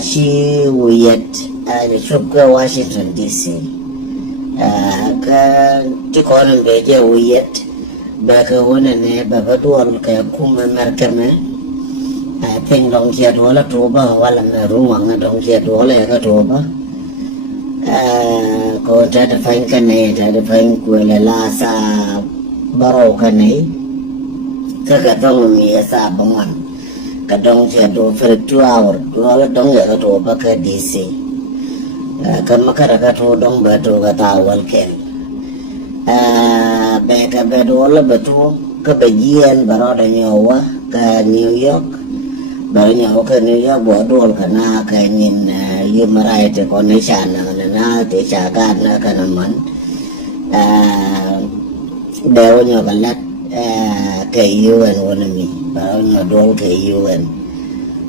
she wiyet shubka Washington DC ka tikonin beje wiyet ba ka wona ne ba duwal ka kuma markame ping dong chia dola toba wala na ruang na dong chia dola ka toba ko ta da fain ka ne ta da fain ko la sa baro ka ne ka dong mi sa bangan ka dong chia do for 2 hour dola dong ya ka toba ka DC ka makara ka to dong ba to ka tawal ken ba ka ba dola ba to ka bajian baro da nyawa ka New York banyak ke New York buat dol karena kainin human rights condition na tisakan na kanaman dawanya balat ke UN wanami banyak dol ke UN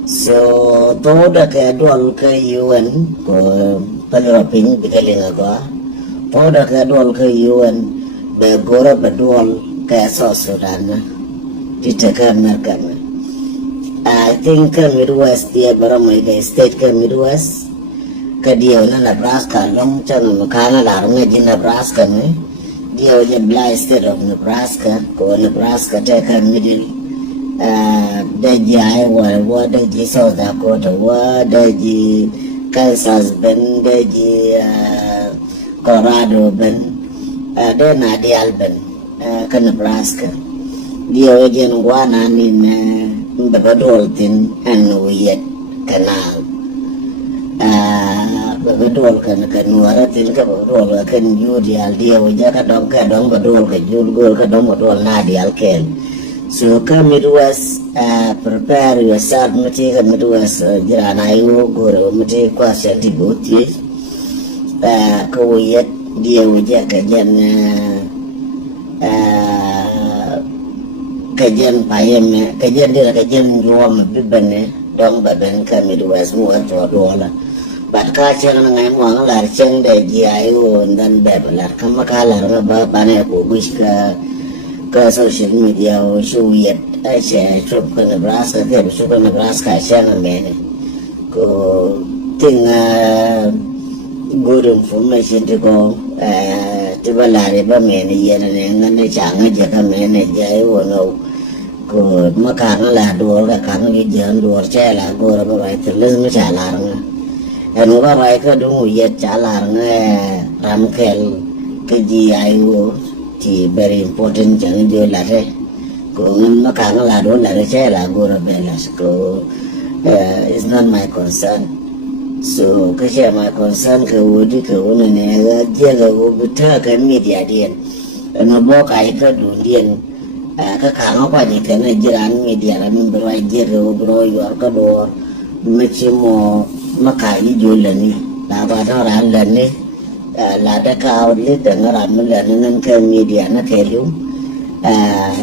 so toda ke dol ke UN ko panroping bikaling ako toda ke dol ke UN begora bedol ke Sudan ditekan mereka. I think Midwest dia baramai ke state ke Midwest ke dia na Nebraska long chan makana larunga di Nebraska ne dia je Bly state of Nebraska ko Nebraska te ke middle daji Iowa daji South Dakota daji Kansas ben daji Colorado ben na di Alban ke Nebraska dia je ngwana ni babadol tin an wiyet kanal babadol kan nuara tin ka babadol kan judi al dia wija ka dong badol ka jul gol ka dong badol na di al kel so ka Midwest prepare yourself mati ka Midwest jirana ayu goro mati kwa senti buti ka wiyet dia wija ka jan kajian payem kajian dia kajian jual bibane dong badan kami dua semua dola bat ka ceng ngai muang lar ceng de jiayu dan bebelar kama kalar ba bane ko bis ke social media o shuyet ache chup ke Nebraska ke chup ke Nebraska channel mene ko tinga good information to go tibalare ba mene yana ne ngane changa jaka mene jayu no ko makana la dor ka kan gi jan dor che la gora ba bai terles ma cha la nga en ba bai ka du ye cha la nga ram kel ke ji ayu ti very important jang jo la re ko ngan makana la dor la che la gora belas ko is not my concern so ka che my concern ka wodi ka wona ne ga je ga go buta ka media dien no bo kai ka du dien ka kanga kwa ni kana jiran media la min bro jero bro yor ka do mechimo makai jolani la ba da ran la ni la da ka li da ngara min la nan ka media na telu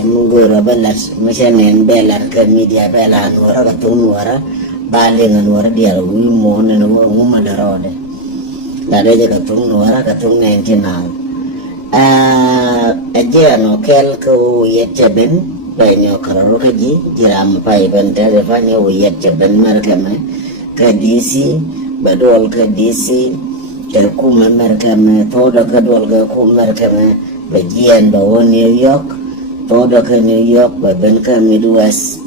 mungura balas machenen belar ka media bela nuara ka tunwara bale nuara dia wi mo na no nguma da rode la de ka tunwara ka tun 99 aja no kel ko yet ben banyo karo ka ji jiram pai ben tele fanyo yet ben markama ka DC badol ka DC ka kuma markama todo ka dol ka kuma markama bajian bawo New York todo ka New York ba ben ka Midwest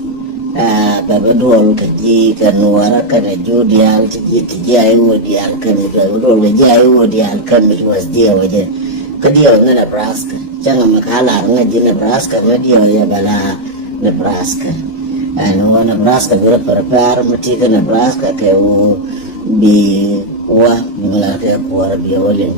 ba badol ka ji ka nuara ka na judial ji ayu dial ka Midwest ji ayu dial ka Midwest dia waje kedia na Nebraska jangan makalar ngaji Nebraska dia ya bala Nebraska anu Nebraska bila prepare mati ke Nebraska ke bi wa menglar ke kuar biolin